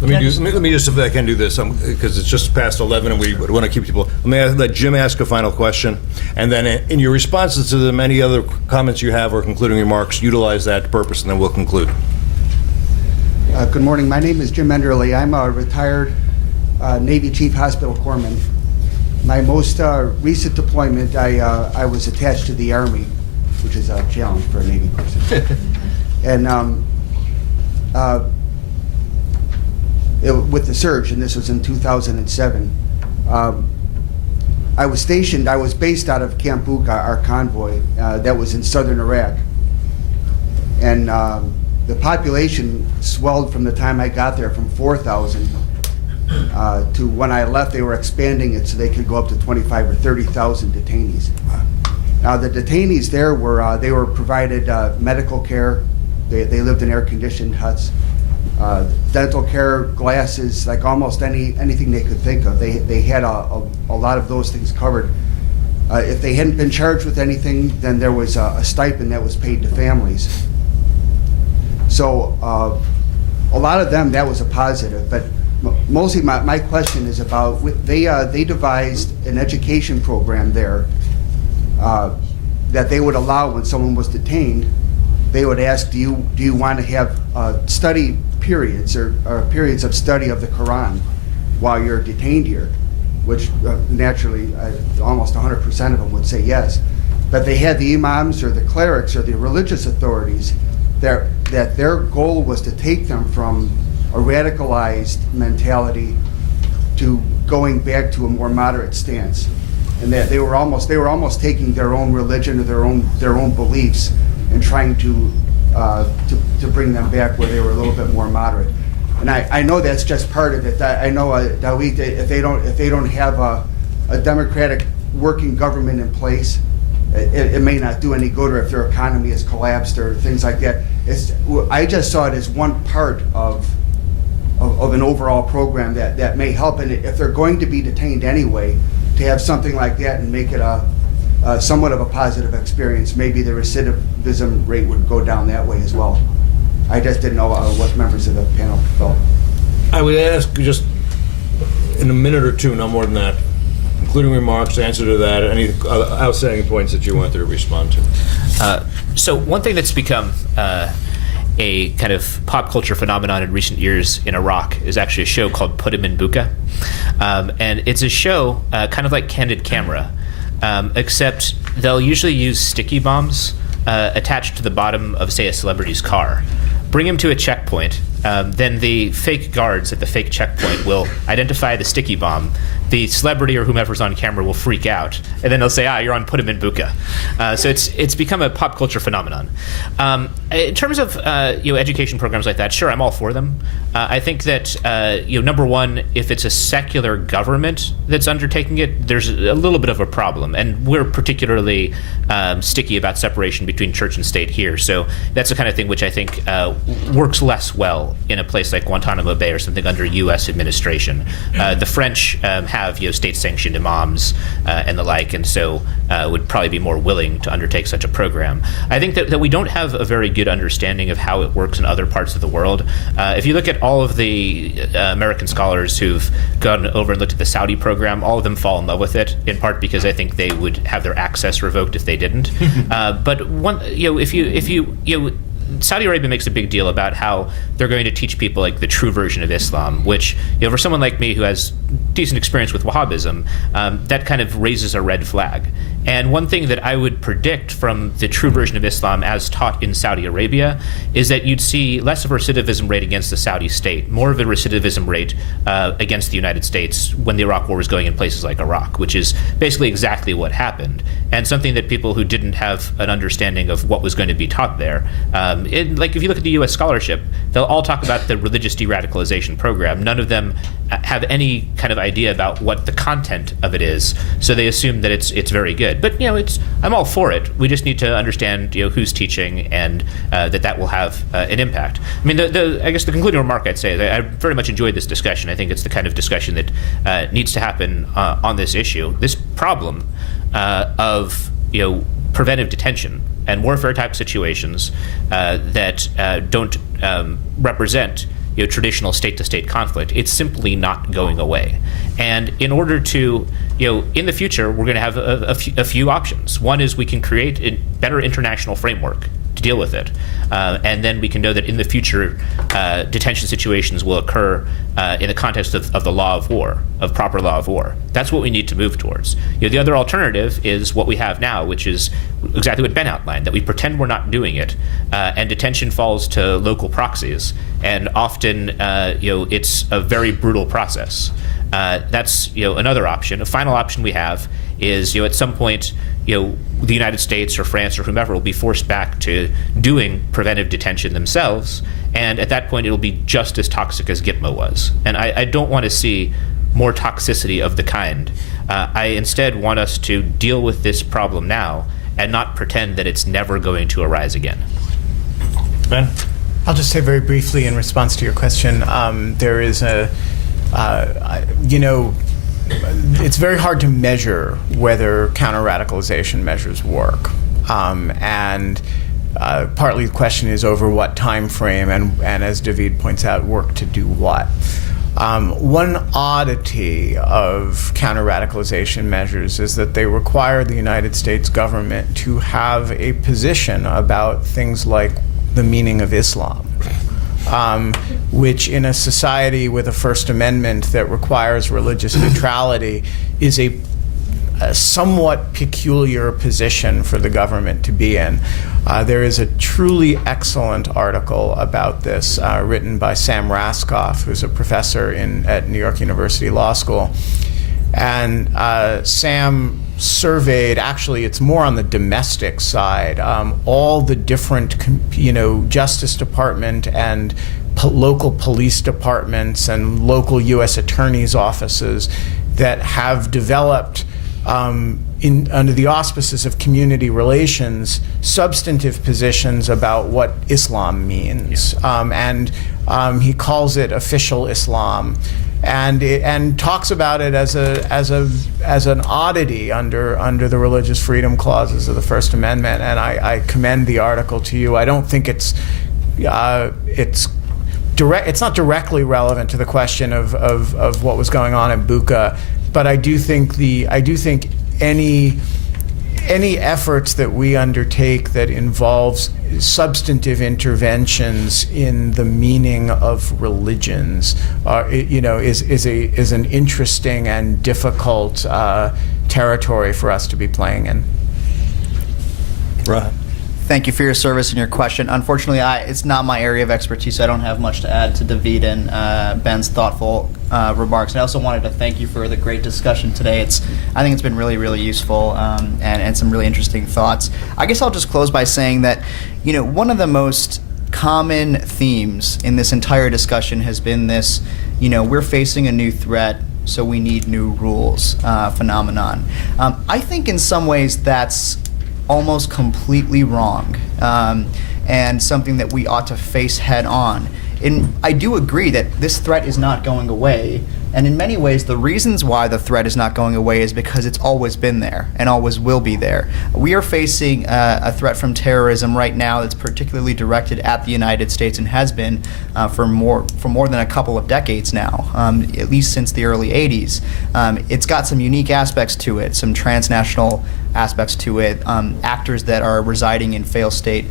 Let me just, if I can do this, because it's just past 11 and we want to keep people. Let Jim ask a final question, and then in your responses to them, any other comments you have or concluding remarks, utilize that purpose, and then we'll conclude. Good morning. My name is Jim Enderle. I'm a retired Navy Chief Hospital Corpsman. My most recent deployment, I was attached to the Army, which is a challenge for a Navy person. And with the surge, and this was in 2007, I was based out of Camp Bucca, our convoy, that was in southern Iraq. And the population swelled from the time I got there from 4,000 to when I left, they were expanding it so they could go up to 25 or 30,000 detainees. Now the detainees there were, they were provided medical care. They lived in air-conditioned huts. Dental care, glasses, like almost anything they could think of. They had a lot of those things covered. If they hadn't been charged with anything, then there was a stipend that was paid to families. So a lot of them, that was a positive, but mostly my question is about, they devised an education program there that they would allow when someone was detained. They would ask, do you want to have study periods or periods of study of the Quran while you're detained here, which naturally almost 100% of them would say yes. But they had the imams or the clerics or the religious authorities that their goal was to take them from a radicalized mentality to going back to a more moderate stance, and that they were almost taking their own religion or their own beliefs and trying to bring them back where they were a little bit more moderate. And I know that's just part of it. I know Dawit, if they don't have a democratic working government in place, it may not do any good, or if their economy has collapsed or things like that. I just saw it as one part of an overall program that may help. And if they're going to be detained anyway, to have something like that and make it somewhat of a positive experience, maybe the recidivism rate would go down that way as well. I just didn't know what members of the panel felt. I would ask just in a minute or two, no more than that, including remarks, answer to that, any outstanding points that you wanted to respond to. So one thing that's become a kind of pop culture phenomenon in recent years in Iraq is actually a show called Put 'Em in Bucca. And it's a show kind of like Candid Camera, except they'll usually use sticky bombs attached to the bottom of, say, a celebrity's car. Bring him to a checkpoint, then the fake guards at the fake checkpoint will identify the sticky bomb. The celebrity or whomever's on camera will freak out, and then they'll say, "You're on Put 'Em in Bucca." So it's become a pop culture phenomenon. In terms of education programs like that, sure, I'm all for them. I think that number one, if it's a secular government that's undertaking it, there's a little bit of a problem, and we're particularly sticky about separation between church and state here. So that's the kind of thing which I think works less well in a place like Guantánamo Bay or something under U.S. administration. The French have state-sanctioned imams and the like, and so would probably be more willing to undertake such a program. I think that we don't have a very good understanding of how it works in other parts of the world. If you look at all of the American scholars who've gone over and looked at the Saudi program, all of them fall in love with it, in part because I think they would have their access revoked if they didn't. But one, if you Saudi Arabia makes a big deal about how they're going to teach people like the true version of Islam, which, for someone like me who has decent experience with Wahhabism, that kind of raises a red flag. And one thing that I would predict from the true version of Islam as taught in Saudi Arabia is that you'd see less of a recidivism rate against the Saudi state, more of a recidivism rate against the United States when the Iraq War was going in places like Iraq, which is basically exactly what happened, and something that people who didn't have an understanding of what was going to be taught there, like if you look at the U.S. scholarship, they'll all talk about the religious de-radicalization program. None of them have any kind of idea about what the content of it is, so they assume that it's very good. But I'm all for it. We just need to understand who's teaching, and that will have an impact. I mean, I guess the concluding remark I'd say is I very much enjoyed this discussion. I think it's the kind of discussion that needs to happen on this issue. This problem of preventive detention and warfare type situations that don't represent traditional state-to-state conflict. It's simply not going away. And in order to, in the future, we're going to have a few options. One is we can create a better international framework to deal with it. And then we can know that in the future, detention situations will occur in the context of the law of war, of proper law of war. That's what we need to move towards. The other alternative is what we have now, which is exactly what Ben outlined, that we pretend we're not doing it, and detention falls to local proxies. And often, it's a very brutal process. That's another option. A final option we have is at some point the United States or France or whomever will be forced back to doing preventive detention themselves, and at that point it'll be just as toxic as Gitmo was. And I don't want to see more toxicity of the kind. I instead want us to deal with this problem now and not pretend that it's never going to arise again. Ben? I'll just say very briefly in response to your question, there is it's very hard to measure whether counter-radicalization measures work. And partly the question is over what time frame, and as David points out, work to do what. One oddity of counter-radicalization measures is that they require the United States government to have a position about things like the meaning of Islam. Which in a society with a First Amendment that requires religious neutrality is a somewhat peculiar position for the government to be in. There is a truly excellent article about this written by Sam Raskoff, who's a professor at New York University Law School. And Sam surveyed, actually it's more on the domestic side, all the different Justice Department and local police departments and local U.S. attorneys' offices that have developed under the auspices of community relations substantive positions about what Islam means. And he calls it official Islam. And talks about it as an oddity under the religious freedom clauses of the First Amendment, and I commend the article to you. I don't think it's not directly relevant to the question of what was going on in Bucha, but I do think any efforts that we undertake that involves substantive interventions in the meaning of religions is an interesting and difficult territory for us to be playing in. Right. Thank you for your service and your question. Unfortunately, it's not my area of expertise, so I don't have much to add to David and Ben's thoughtful remarks. And I also wanted to thank you for the great discussion today. I think it's been really, really useful and some really interesting thoughts. I guess I'll just close by saying that, one of the most common themes in this entire discussion has been this, we're facing a new threat, so we need new rules phenomenon. I think in some ways that's almost completely wrong, and something that we ought to face head on. And I do agree that this threat is not going away, and in many ways the reasons why the threat is not going away is because it's always been there and always will be there. We are facing a threat from terrorism right now that's particularly directed at the United States and has been for more than a couple of decades now, at least since the early 80s. It's got some unique aspects to it, some transnational aspects to it, actors that are residing in failed state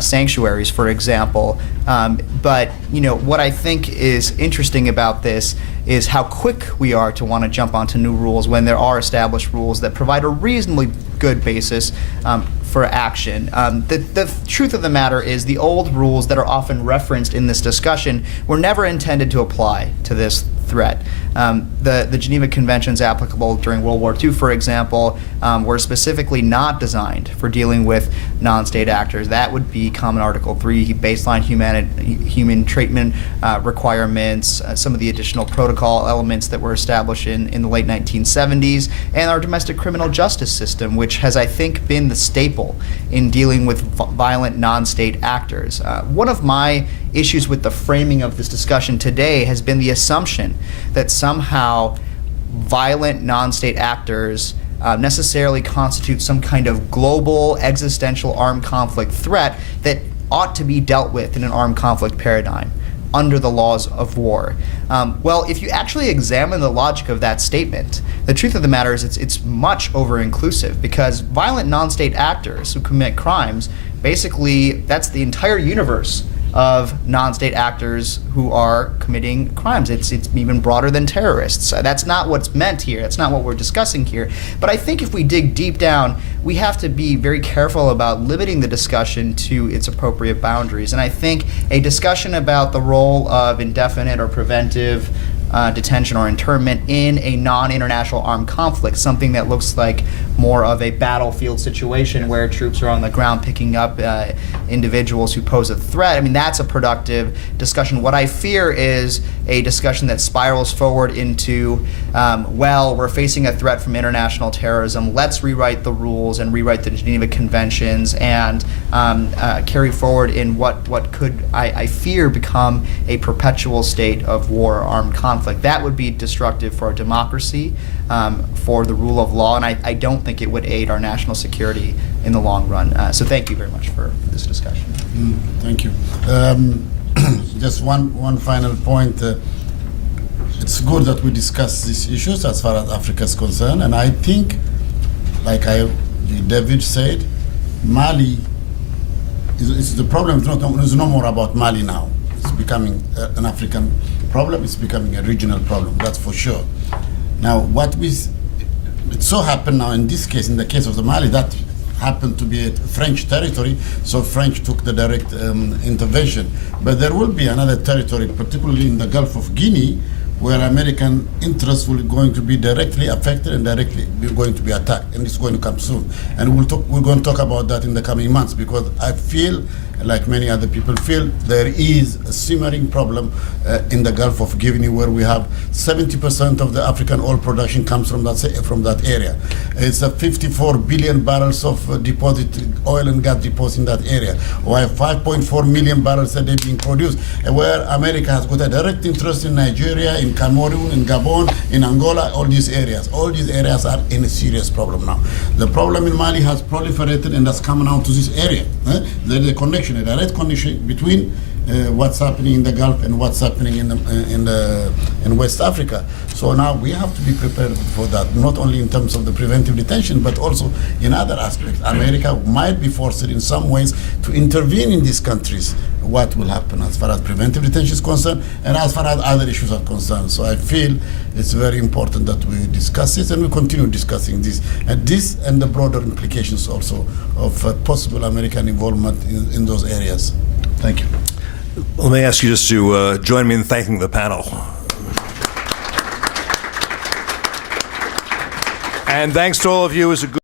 sanctuaries, for example. But what I think is interesting about this is how quick we are to want to jump onto new rules when there are established rules that provide a reasonably good basis for action. The truth of the matter is the old rules that are often referenced in this discussion were never intended to apply to this threat. The Geneva Conventions applicable during World War II, for example, were specifically not designed for dealing with non-state actors. That would be Common Article 3, baseline human treatment requirements, some of the additional protocol elements that were established in the late 1970s, and our domestic criminal justice system, which has, I think, been the staple in dealing with violent non-state actors. One of my issues with the framing of this discussion today has been the assumption that somehow violent non-state actors necessarily constitute some kind of global existential armed conflict threat that ought to be dealt with in an armed conflict paradigm. under the laws of war. Well, if you actually examine the logic of that statement, the truth of the matter is it's much over-inclusive, because violent non-state actors who commit crimes, basically that's the entire universe of non-state actors who are committing crimes. It's even broader than terrorists. That's not what's meant here. That's not what we're discussing here. But I think if we dig deep down, we have to be very careful about limiting the discussion to its appropriate boundaries. And I think a discussion about the role of indefinite or preventive detention or internment in a non-international armed conflict, something that looks like more of a battlefield situation where troops are on the ground picking up individuals who pose a threat. I mean, that's a productive discussion. What I fear is a discussion that spirals forward into, well, we're facing a threat from international terrorism, let's rewrite the rules and rewrite the Geneva Conventions and carry forward in what could, I fear, become a perpetual state of war or armed conflict. That would be destructive for our democracy, for the rule of law, and I don't think it would aid our national security in the long run. So thank you very much for this discussion. Thank you. Just one final point. It's good that we discuss these issues as far as Africa is concerned, and I think, like David said, Mali is the problem. It's no more about Mali now. It's becoming an African problem. It's becoming a regional problem. That's for sure. Now, it so happened now in this case, in the case of the Mali, that happened to be a French territory, so French took the direct intervention. But there will be another territory, particularly in the Gulf of Guinea, where American interests will going to be directly affected and directly going to be attacked, and it's going to come soon. And we're going to talk about that in the coming months, because I feel, like many other people feel, there is a simmering problem in the Gulf of Guinea, where we have 70% of the African oil production comes from that area. It's 54 billion barrels of deposited oil and gas deposits in that area, while 5.4 million barrels a day being produced, where America has got a direct interest in Nigeria, in Cameroon, in Gabon, in Angola, all these areas. All these areas are in a serious problem now. The problem in Mali has proliferated and has come now to this area. There is a connection, a direct connection between what's happening in the Gulf and what's happening in West Africa. So now we have to be prepared for that, not only in terms of the preventive detention, but also in other aspects. America might be forced in some ways to intervene in these countries. What will happen as far as preventive detention is concerned and as far as other issues are concerned. So I feel it's very important that we discuss this, and we continue discussing this and the broader implications also of possible American involvement in those areas. Thank you. Let me ask you just to join me in thanking the panel. And thanks to all of you as a group.